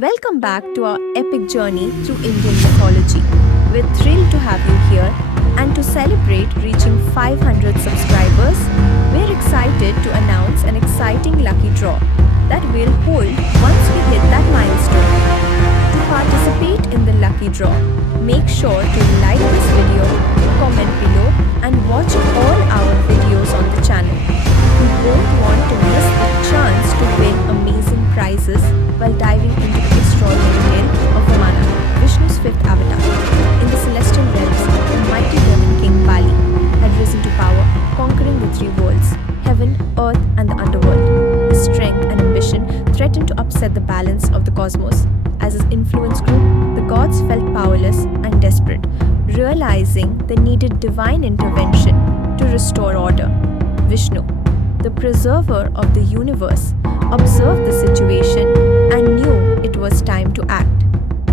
Welcome back to our epic journey through Indian mythology. We're thrilled to have you here, and to celebrate reaching 500 subscribers, we're excited to announce an exciting lucky draw that we'll hold once we hit that milestone. To participate in the lucky draw, make sure to like this video, comment below, and watch all our videos on the channel. You won't want to miss the chance to win amazing prizes while diving into the extraordinary tale of Vamana, Vishnu's fifth avatar. In the celestial realms, the mighty demon king Bali had risen to power, conquering the three worlds, heaven, earth, and the underworld. His strength and ambition threatened to upset the balance of the cosmos. As his influence grew, the gods felt powerless and desperate, realizing they needed divine intervention to restore order. Vishnu, the preserver of the universe, observed the situation and knew it was time to act.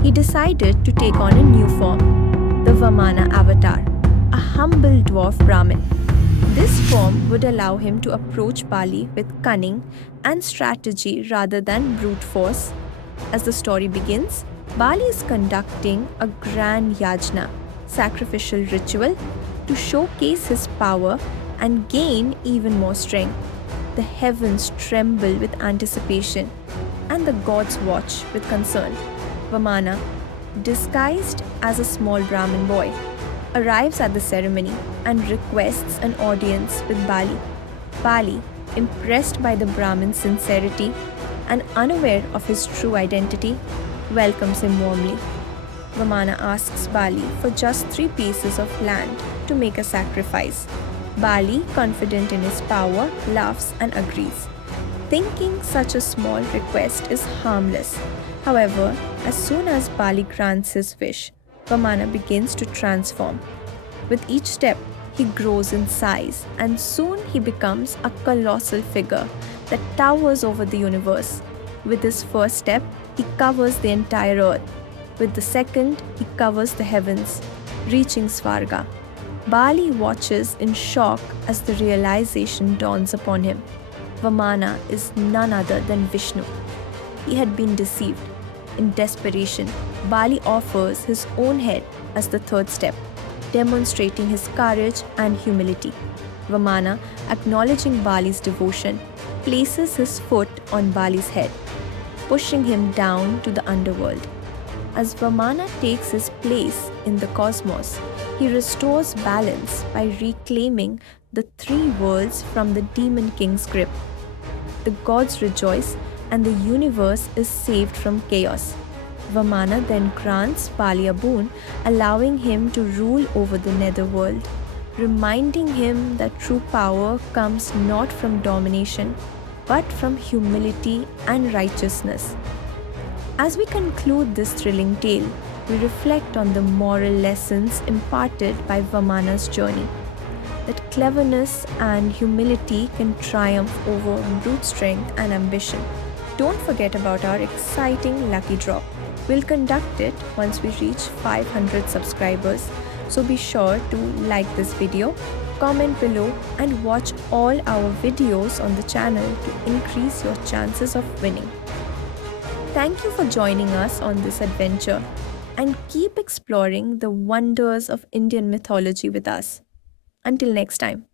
He decided to take on a new form, the Vamana avatar, a humble dwarf Brahmin. This form would allow him to approach Bali with cunning and strategy rather than brute force. As the story begins, Bali is conducting a grand yajna, sacrificial ritual, to showcase his power and gain even more strength. The heavens tremble with anticipation, and the gods watch with concern. Vamana, disguised as a small Brahmin boy, arrives at the ceremony and requests an audience with Bali. Bali, impressed by the Brahmin's sincerity and unaware of his true identity, welcomes him warmly. Vamana asks Bali for just 3 pieces of land to make a sacrifice. Bali, confident in his power, laughs and agrees, thinking such a small request is harmless. However, as soon as Bali grants his wish, Vamana begins to transform. With each step, he grows in size, and soon he becomes a colossal figure that towers over the universe. With his first step, he covers the entire earth. With the second, he covers the heavens, reaching Svarga. Bali watches in shock as the realization dawns upon him. Vamana is none other than Vishnu. He had been deceived. In desperation, Bali offers his own head as the third step, demonstrating his courage and humility. Vamana, acknowledging Bali's devotion, places his foot on Bali's head, pushing him down to the underworld. As Vamana takes his place in the cosmos, he restores balance by reclaiming the 3 worlds from the demon king's grip. The gods rejoice and the universe is saved from chaos. Vamana then grants Bali a boon, allowing him to rule over the netherworld, reminding him that true power comes not from domination, but from humility and righteousness. As we conclude this thrilling tale, we reflect on the moral lessons imparted by Vamana's journey. That cleverness and humility can triumph over brute strength and ambition. Don't forget about our exciting lucky draw. We'll conduct it once we reach 500 subscribers, so be sure to like this video, comment below, and watch all our videos on the channel to increase your chances of winning. Thank you for joining us on this adventure, and keep exploring the wonders of Indian mythology with us. Until next time.